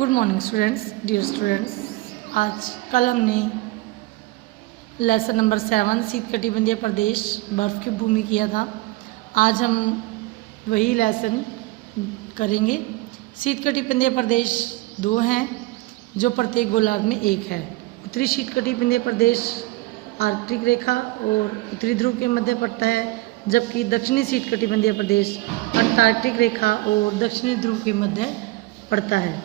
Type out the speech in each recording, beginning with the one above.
Good morning students, dear students. आज कल हमने लेसन नंबर 7 शीतकटिबंधीय प्रदेश बर्फ़ की भूमि किया था। आज हम वही लेसन करेंगे। शीतकटिबंधीय प्रदेश 2 हैं जो प्रत्येक गोलार्ध में एक है। उत्तरी शीतकटिबंधीय प्रदेश आर्कटिक रेखा और उत्तरी ध्रुव के मध्य पड़ता है, जबकि दक्षिणी शीतकटिबंधीय प्रदेश अंटार्कटिक रेखा और दक्षिणी ध्रुव के मध्य पड़ता है।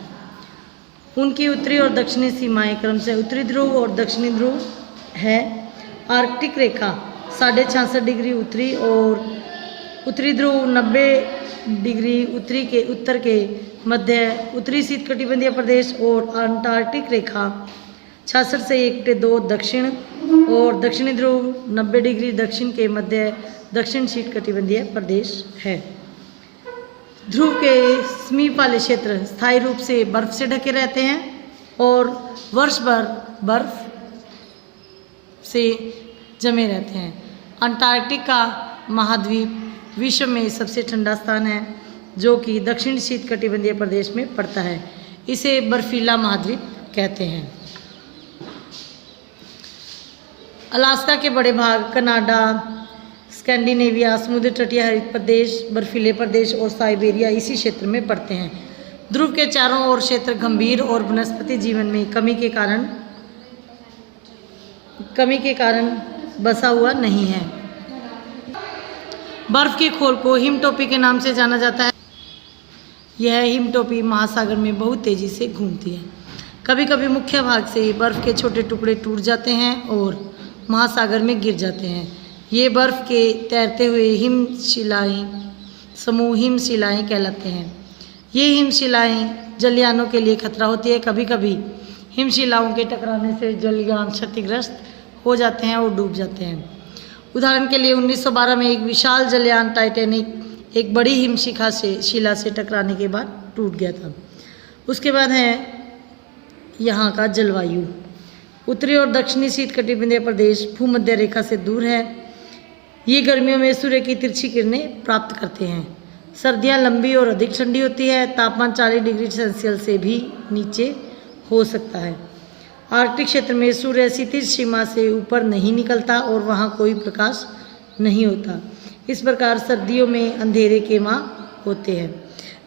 उनकी उत्तरी और दक्षिणी सीमाएं क्रमशः उत्तरी ध्रुव और दक्षिणी ध्रुव है। आर्कटिक रेखा 66.5 डिग्री उत्तरी और उत्तरी ध्रुव 90 डिग्री उत्तर के मध्य उत्तरी शीतकटिबंधीय प्रदेश और अंटार्कटिक रेखा 66 से 1/2 दक्षिण और दक्षिणी ध्रुव 90 डिग्री दक्षिण के मध्य दक्षिण शीतकटिबंधीय प्रदेश है। ध्रुव के समीप वाले क्षेत्र स्थायी रूप से बर्फ से ढके रहते हैं और वर्ष भर बर्फ से जमे रहते हैं। अंटार्कटिका महाद्वीप विश्व में सबसे ठंडा स्थान है, जो कि दक्षिण शीतकटिबंधीय प्रदेश में पड़ता है। इसे बर्फीला महाद्वीप कहते हैं। अलास्का के बड़े भाग, कनाडा, स्कैंडिनेविया, समुद्र तटीय हरित प्रदेश, बर्फीले प्रदेश और साइबेरिया इसी क्षेत्र में पड़ते हैं। ध्रुव के चारों ओर क्षेत्र गंभीर और वनस्पति जीवन में कमी के कारण बसा हुआ नहीं है। बर्फ के खोल को हिमटोपी के नाम से जाना जाता है। यह हिमटोपी महासागर में बहुत तेजी से घूमती है। कभी कभी मुख्य भाग से बर्फ के छोटे टुकड़े टूट जाते हैं और महासागर में गिर जाते हैं। ये बर्फ के तैरते हुए हिमशिलाएँ कहलाते हैं। ये हिमशिलाएँ जलयानों के लिए खतरा होती है। कभी कभी हिमशिलाओं के टकराने से जलयान क्षतिग्रस्त हो जाते हैं और डूब जाते हैं। उदाहरण के लिए 1912 में एक विशाल जलयान टाइटैनिक एक बड़ी शिला से टकराने के बाद टूट गया था। उसके बाद है यहाँ का जलवायु। उत्तरी और दक्षिणी शीतकटिबंधीय प्रदेश भूमध्य रेखा से दूर है। ये गर्मियों में सूर्य की तिरछी किरणें प्राप्त करते हैं। सर्दियाँ लंबी और अधिक ठंडी होती है। तापमान 40 डिग्री सेल्सियस से भी नीचे हो सकता है। आर्कटिक क्षेत्र में सूर्य क्षितिज सीमा से ऊपर नहीं निकलता और वहाँ कोई प्रकाश नहीं होता। इस प्रकार सर्दियों में अंधेरे के माह होते हैं।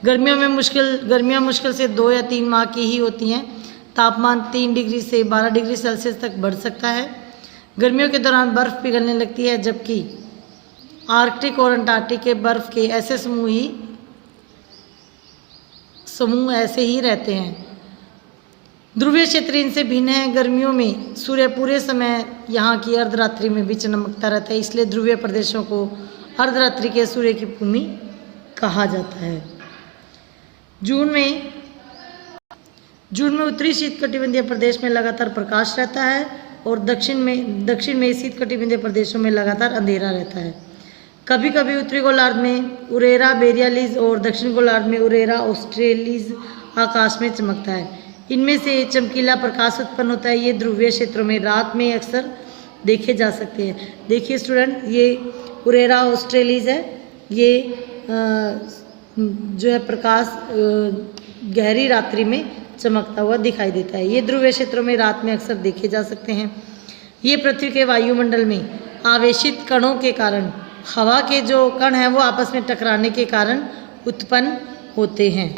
गर्मियाँ मुश्किल से 2 या 3 माह की ही होती हैं। तापमान 3 डिग्री से 12 डिग्री सेल्सियस तक बढ़ सकता है। गर्मियों के दौरान बर्फ़ पिघलने लगती है, जबकि आर्कटिक और अंटार्कटिक के बर्फ़ के ऐसे समूह ऐसे ही रहते हैं। ध्रुवीय क्षेत्र इनसे भिन्न है। गर्मियों में सूर्य पूरे समय यहाँ की अर्धरात्रि में भी चमकता रहता है, इसलिए ध्रुवीय प्रदेशों को अर्धरात्रि के सूर्य की भूमि कहा जाता है। जून में उत्तरी शीतकटिबंधीय प्रदेश में लगातार प्रकाश रहता है और दक्षिण में शीतकटिबंधीय प्रदेशों में लगातार अंधेरा रहता है। कभी कभी उत्तरी गोलार्ध में उरेरा बोरियालिस और दक्षिण गोलार्ध में उरेरा ऑस्ट्रेलिस आकाश में चमकता है। इनमें से चमकीला प्रकाश उत्पन्न होता है। ये ध्रुवीय क्षेत्रों में रात में अक्सर देखे जा सकते हैं। देखिए स्टूडेंट, ये उरेरा ऑस्ट्रेलिस है। ये जो है प्रकाश गहरी रात्रि में चमकता हुआ दिखाई देता है। ये ध्रुवीय क्षेत्रों में रात में अक्सर देखे जा सकते हैं। ये पृथ्वी के वायुमंडल में आवेशित कणों के कारण, हवा के जो कण हैं वो आपस में टकराने के कारण उत्पन्न होते हैं।